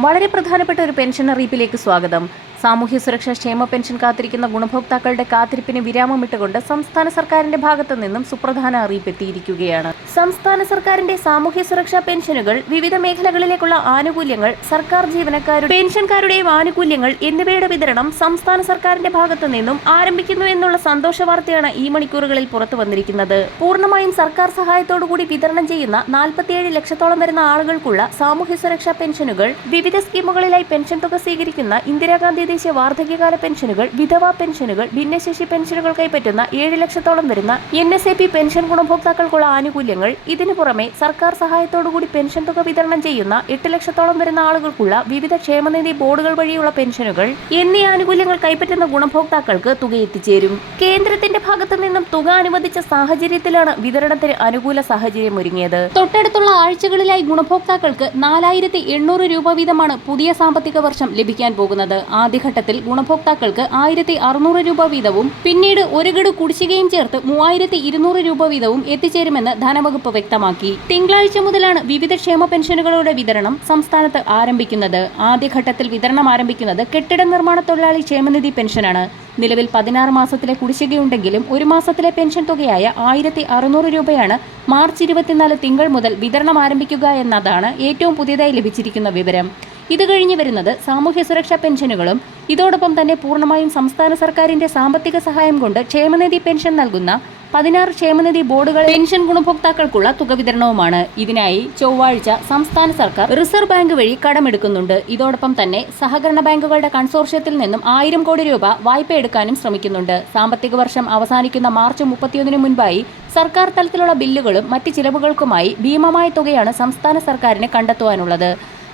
വളരെ പ്രധാനപ്പെട്ട ഒരു പെൻഷൻ അറിയിപ്പിലേക്ക് സ്വാഗതം. സാമൂഹ്യ സുരക്ഷാ ക്ഷേമ പെൻഷൻ കാത്തിരിക്കുന്ന ഗുണഭോക്താക്കളുടെ കാത്തിരിപ്പിന് വിരാമമിട്ടുകൊണ്ട് സംസ്ഥാന സർക്കാരിന്റെ ഭാഗത്തു നിന്നും സുപ്രധാന അറിയിപ്പ് എത്തിയിരിക്കുകയാണ്. സംസ്ഥാന സർക്കാരിന്റെ സാമൂഹ്യ സുരക്ഷാ പെൻഷനുകൾ, വിവിധ മേഖലകളിലേക്കുള്ള ആനുകൂല്യങ്ങൾ, സർക്കാർ ജീവനക്കാരുടെ പെൻഷൻകാരുടെയും ആനുകൂല്യങ്ങൾ എന്നിവയുടെ വിതരണം സംസ്ഥാന സർക്കാരിന്റെ ഭാഗത്തു നിന്നും ആരംഭിക്കുന്നു എന്നുള്ള സന്തോഷ വാർത്തയാണ് ഈ മണിക്കൂറുകളിൽ പുറത്തു വന്നിരിക്കുന്നത്. പൂർണ്ണമായും സർക്കാർ സഹായത്തോടുകൂടി വിതരണം ചെയ്യുന്ന 47 ലക്ഷത്തോളം വരുന്ന ആളുകൾക്കുള്ള സാമൂഹ്യ സുരക്ഷാ പെൻഷനുകൾ, വിവിധ സ്കീമുകളിലായി പെൻഷൻ തുക സ്വീകരിക്കുന്ന ഇന്ദിരാഗാന്ധി ദേശീയ വാർദ്ധക്യകാല പെൻഷനുകൾ, വിധവാ പെൻഷനുകൾ, ഭിന്നശേഷി പെൻഷനുകൾ കൈപ്പറ്റുന്ന 7 ലക്ഷത്തോളം വരുന്ന NSAP പെൻഷൻ ഗുണഭോക്താക്കൾക്കുള്ള ആനുകൂല്യങ്ങൾ, ഇതിനു പുറമെ സർക്കാർ സഹായത്തോടുകൂടി പെൻഷൻ തുക വിതരണം ചെയ്യുന്ന 8 ലക്ഷത്തോളം വരുന്ന ആളുകൾക്കുള്ള വിവിധ ക്ഷേമനിധി ബോർഡുകൾ വഴിയുള്ള പെൻഷനുകൾ എന്നീ ആനുകൂല്യങ്ങൾ കൈപ്പറ്റുന്ന ഗുണഭോക്താക്കൾക്ക് തുക എത്തിച്ചേരും. കേന്ദ്രത്തിന്റെ ഭാഗത്തു നിന്നും തുക അനുവദിച്ച സാഹചര്യത്തിലാണ് വിതരണത്തിന് അനുകൂല സാഹചര്യം ഒരുങ്ങിയത്. തൊട്ടടുത്തുള്ള ആഴ്ചകളിലായി ഗുണഭോക്താക്കൾക്ക് 4800 രൂപ വീതമാണ് പുതിയ സാമ്പത്തിക വർഷം ലഭിക്കാൻ പോകുന്നത്. ആദ്യഘട്ടത്തിൽ ഗുണഭോക്താക്കൾക്ക് 1600 രൂപ വീതവും പിന്നീട് ഒരു ഗഡു കുടിശ്ശികയും ചേർത്ത് 3200 രൂപ വീതവും എത്തിച്ചേരുമെന്ന് ധനവകുപ്പ് വ്യക്തമാക്കി. തിങ്കളാഴ്ച മുതലാണ് വിവിധ ക്ഷേമ പെൻഷനുകളുടെ വിതരണം സംസ്ഥാനത്ത് ആരംഭിക്കുന്നത്. ആദ്യഘട്ടത്തിൽ വിതരണം ആരംഭിക്കുന്നത് കെട്ടിട നിർമ്മാണ തൊഴിലാളി ക്ഷേമനിധി പെൻഷനാണ്. നിലവിൽ 16 മാസത്തിലെ കുടിശ്ശികയുണ്ടെങ്കിലും ഒരു മാസത്തിലെ പെൻഷൻ തുകയായ 1600 രൂപയാണ് മാർച്ച് 24 തിങ്കൾ മുതൽ വിതരണം ആരംഭിക്കുക എന്നതാണ് ഏറ്റവും പുതിയതായി ലഭിച്ചിരിക്കുന്ന വിവരം. ഇത് കഴിഞ്ഞ് വരുന്നത് സാമൂഹ്യ സുരക്ഷാ പെൻഷനുകളും ഇതോടൊപ്പം തന്നെ പൂർണ്ണമായും സംസ്ഥാന സർക്കാരിന്റെ സാമ്പത്തിക സഹായം കൊണ്ട് ക്ഷേമനിധി പെൻഷൻ നൽകുന്ന 16 ക്ഷേമനിധി ബോർഡുകൾ പെൻഷൻ ഗുണഭോക്താക്കൾക്കുള്ള തുക വിതരണവുമാണ്. ഇതിനായി ചൊവ്വാഴ്ച സംസ്ഥാന സർക്കാർ റിസർവ് ബാങ്ക് വഴി കടമെടുക്കുന്നുണ്ട്. ഇതോടൊപ്പം തന്നെ സഹകരണ ബാങ്കുകളുടെ കൺസോർഷ്യത്തിൽ നിന്നും 1000 കോടി രൂപ വായ്പ എടുക്കാനും ശ്രമിക്കുന്നുണ്ട്. സാമ്പത്തിക വർഷം അവസാനിക്കുന്ന മാർച്ച് 31 മുൻപായി സർക്കാർ തലത്തിലുള്ള ബില്ലുകളും മറ്റ് ചിലവുകൾക്കുമായി ഭീമമായ തുകയാണ് സംസ്ഥാന സർക്കാരിന് കണ്ടെത്തുവാനുള്ളത്.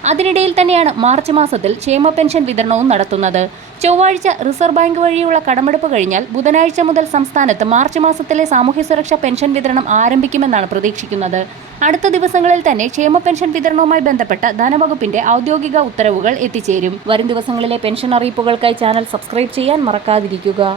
അതിനിടയിൽ തന്നെയാണ് മാർച്ച് മാസത്തിൽ ക്ഷേമ പെൻഷൻ വിതരണവും നടത്തുന്നത്. ചൊവ്വാഴ്ച റിസർവ് ബാങ്ക് വഴിയുള്ള കടമെടുപ്പ് കഴിഞ്ഞാൽ ബുധനാഴ്ച മുതൽ സംസ്ഥാനത്ത് മാർച്ച് മാസത്തിലെ സാമൂഹ്യ സുരക്ഷാ പെൻഷൻ വിതരണം ആരംഭിക്കുമെന്നാണ് പ്രതീക്ഷിക്കുന്നത്. അടുത്ത ദിവസങ്ങളിൽ തന്നെ ക്ഷേമ പെൻഷൻ വിതരണവുമായി ബന്ധപ്പെട്ട ധനവകുപ്പിന്റെ ഔദ്യോഗിക ഉത്തരവുകൾ എത്തിച്ചേരും. വരും ദിവസങ്ങളിലെ പെൻഷൻ അറിയിപ്പുകൾക്കായി ചാനൽ സബ്സ്ക്രൈബ് ചെയ്യാൻ മറക്കാതിരിക്കുക.